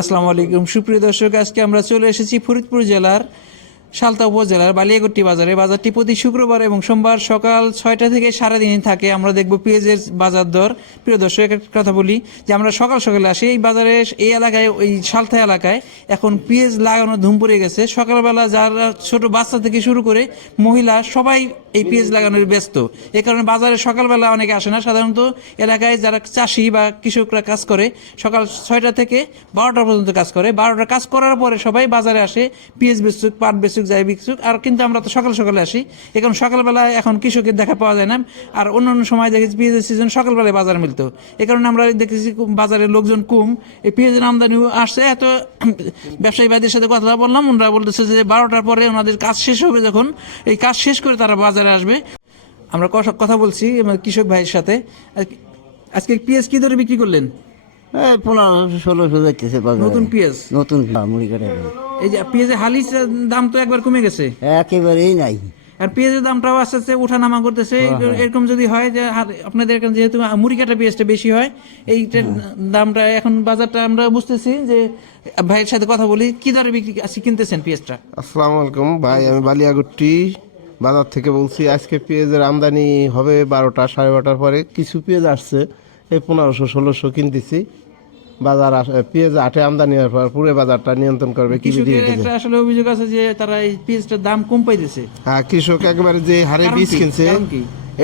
আসসালামু আলাইকুম। সুপ্রিয় দর্শক, আজকে আমরা চলে এসেছি ফরিদপুর জেলার সালতা উপজেলার বালিয়াগট্টি বাজারে। বাজারটি প্রতি শুক্রবার এবং সোমবার সকাল ছয়টা থেকে সারাদিন থাকে। আমরা দেখব পেঁয়াজের বাজার দর। প্রিয় দর্শক কথা বলি যে আমরা সকাল সকালে আসি এই বাজারে, এই এলাকায়, এই সালথা এলাকায়। এখন পেঁয়াজ লাগানো ধুম পড়ে গেছে। সকালবেলা যারা ছোট বাচ্চা থেকে শুরু করে মহিলা সবাই এই পেঁয়াজ লাগানোর ব্যস্ত। এ কারণে বাজারে সকালবেলা অনেকে আসে না। সাধারণত এলাকায় যারা চাষি বা কৃষকরা কাজ করে, সকাল ছয়টা থেকে বারোটা পর্যন্ত কাজ করে। বারোটা কাজ করার পরে সবাই বাজারে আসে, পেঁয়াজ বেচুক, পাট বেচুক, যাই বেচুক আর কিন্তু আমরা তো সকাল সকালে আসি। এখন সকালবেলা এখন কৃষকের দেখা পাওয়া যায় না। আর অন্য অন্য সময় দেখেছি পেঁয়াজের সিজন সকালবেলায় বাজার মিলতো। এ কারণে আমরা দেখেছি বাজারে লোকজন কম। এই পেঁয়াজের আমদানি আসছে। এত ব্যবসায়ী ভাইদের সাথে কথা বললাম। ওনারা বলতেছে যে বারোটার পরে ওনাদের কাজ শেষ হবে যখন। এই কাজ শেষ করে তারা বাজারে আসবে। আমরা কথা- কথা বলছি কৃষক ভাইয়ের সাথে। আজকে- পেঁয়াজ কি দরে বিক্রি করলেন? পনেরোশো ষোলোশো নতুন পেঁয়াজ? নতুন মুড়ি কাটা এই যে পেঁয়াজের দাম তো একবার কমে গেছে। একেবারেই নাই। আর পেঁয়াজের দামটাও আস্তে আস্তে ওঠানামা করতেছে। এরকম যদি হয় যে আপনাদের এখানে যেহেতু মুড়ি কাটা পেঁয়াজটা বেশি হয় এইটার দামটা এখন বাজারটা আমরা বুঝতেছি যে ভাইয়ের সাথে কথা বলি কি দরে বিক্রি কিনতেছেন পেঁয়াজটা? আসসালামু আলাইকুম। ভাই আমি বালিয়াগুট্টি বাজার থেকে বলছি আজকে পেঁয়াজের আমদানি হবে বারোটা সাড়ে বারোটার পরে। কিছু পেঁয়াজ আসছে এই পনেরোশো ষোলোশো কিনতেছি। বাজার পেঁয়াজ আটে আমদানি হওয়ার পর পুরো বাজারটা নিয়ন্ত্রণ করবে কি বিধি একটা আসলে অভিযোগ আছে যে তারা এই পেঁয়াজটার দাম কম পাইতেছে। হ্যাঁ কৃষক একবারে যে হারে বীজ কিনছে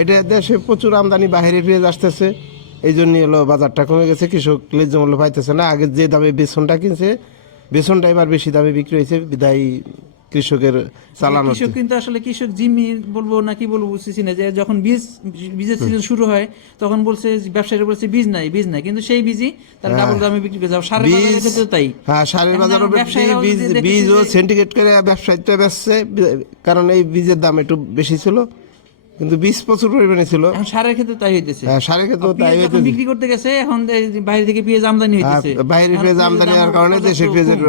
এটা দেশে প্রচুর আমদানি বাইরে পেঁয়াজ আসতেছে। এই জন্য হলো বাজারটা কমে গেছে কৃষক ন্যায্য মূল্য পাইতেছে না। আগে যে দামে বেসনটা কিনছে বেসনটা এবার বেশি দামে বিক্রি হয়েছে বিদায়ী কৃষকের চালানো কৃষক কিন্তু আসলে কৃষক জিম্মি বলব না কি বলব বুঝতেছি না যে যখন বীজ বীজের সিজন শুরু হয় তখন বলছে ব্যবসায়ী ব্যবসায়ীরা বলছে বীজ নাই বীজ নাই। কিন্তু সেই বীজই তার ডাবল দামে বিক্রি করে যাও সারের বাজারে বীজ তাই। হ্যাঁ সারের বাজারে বীজ বীজ ও সিন্ডিকেট করে ব্যবসায়ীটা বেচছে কারণ এই বীজের দাম একটু বেশি ছিল। কিন্তু বীজ প্রচুর পরিমাণে ছিল। সারের ক্ষেত্রে তাই হইতেছে। হ্যাঁ, সারের ক্ষেত্রে তাই হইতেছে। বিক্রি করতে গেছে এখন বাইরে থেকে পেঁয়াজ আমদানি হইতেছে। এখন পেঁয়াজ আমদানি হওয়ার কারণে দেশের পেঁয়াজের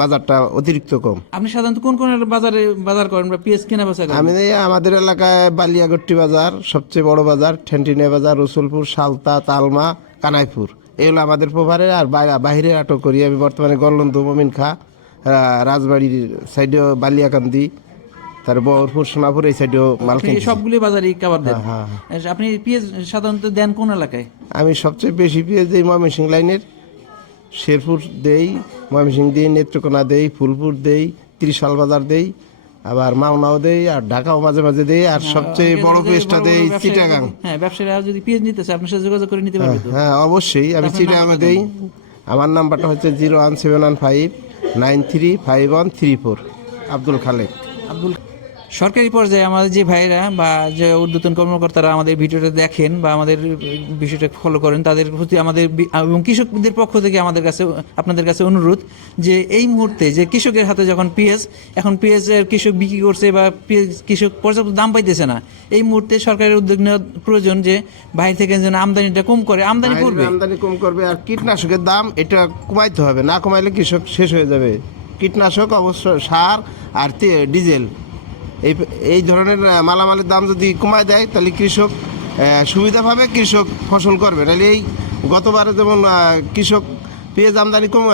বাজারটা অতিরিক্ত কম। আপনি সাধারণত কোন কোন বাজারে বাজার করেন বা পেঁয়াজ কেনা বেচা করেন? আমি আমাদের এলাকায় বালিয়াগট্টি বাজার সবচেয়ে বড় বাজার ঠেন্টিনিয়া বাজার রসুলপুর সালতা তালমা কানাইপুর। এগুলো আমাদের প্রভারে আর বাইরে বাইরে আটক করি। আমি বর্তমানে গল্লন্দ মোমিন খা রাজবাড়ির সাইডেও বালিয়াকান্দি তার বহরপুর সোনাপুর এই সাইডেও মাল কিনছি। সবগুলি বাজারে কাবার দেন। হ্যাঁ, আপনি পেঁয়াজ সাধারণত দেন কোন এলাকায়? আমি সবচেয়ে বেশি পেঁয়াজ দিই ময়মনসিং লাইনের। শেরপুর দেই ময়মনসিং দিই নেত্রকোনা দেই ফুলপুর দেই ত্রিশাল বাজার দেই আবার মাওনাও দেই আর ঢাকাও মাঝে মাঝে দেই আর সবচেয়ে বড় বড় দেই চিটাগাং। হ্যাঁ ব্যবসায়ীরা যদি পেঁয়াজ নিতে চায় আপনার সাথে যোগাযোগ করে নিতে পারবে হ্যাঁ অবশ্যই। আমি চিটাগাংয়ে দেই। আমার নাম্বারটা হচ্ছে zero one seven one five nine three five one three four. Abdul Khalek. Abdul সরকারি পর্যায়ে আমাদের যে ভাইরা বা যে উদ্যতন কর্মকর্তারা আমাদের ভিডিওটা দেখেন বা আমাদের বিষয়টা ফলো করেন তাদের প্রতি আমাদের এবং কৃষকদের পক্ষ থেকে আমাদের কাছে আপনাদের কাছে অনুরোধ যে এই মুহূর্তে যে কৃষকের হাতে যখন পেঁয়াজ এখন পেঁয়াজের কৃষক বিক্রি করছে বা কৃষক পর্যাপ্ত দাম পাইতেছে না এই মুহূর্তে সরকারের উদ্যোগ নেওয়া প্রয়োজন যে বাইরে থেকে যেন আমদানিটা কম করে আমদানি করবে। আমদানি কম করবে আর কীটনাশকের দাম এটা কমাইতে হবে না কমাইলে কৃষক শেষ হয়ে যাবে। কীটনাশক অবশ্য সার আর ডিজেল। এই এই ধরনের মালামালের দাম যদি কমায় দেয়, তাহলে কৃষক সুবিধা পাবে, কৃষক ফসল করবে। তাহলে এই গতবারে যেমন কৃষক পেঁয়াজ আমদানি কম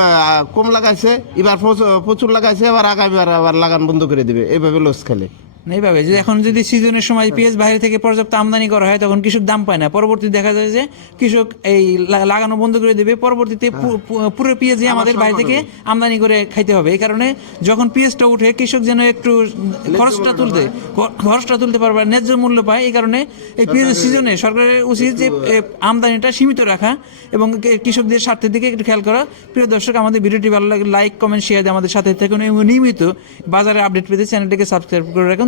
কম লাগাইছে, এবার প্রচুর- লাগাইছে, আবার আগামীবার আবার লাগান বন্ধ করে দেবে। এইভাবে লস খেলে। এইভাবে। যে এখন যদি সিজনের সময় পেঁয়াজ বাইরে থেকে পর্যাপ্ত আমদানি করা হয় তখন কৃষক দাম পায় না। পরবর্তী দেখা যায় যে কৃষক এই লাগানো বন্ধ করে দেবে। পরবর্তীতে পু- পুরো পেঁয়াজই আমাদের বাইরে থেকে আমদানি করে খাইতে হবে। এই কারণে যখন পেঁয়াজটা উঠে কৃষক যেন একটু খরচটা তুলতে খরচটা তুলতে পারবে ন্যায্য মূল্য পায় এই কারণে এই পেঁয়াজের সিজনে সরকারের উচিত যে আমদানিটা সীমিত রাখা এবং কৃষকদের স্বার্থের দিকে একটু খেয়াল করা। প্রিয় দর্শক আমাদের ভিডিওটি ভালো লাগে লাইক কমেন্ট শেয়ার দিয়ে আমাদের সাথে থাকুন। এবং নিয়মিত বাজারে আপডেট পেতে চ্যানেলটিকে সাবস্ক্রাইব করে রাখুন।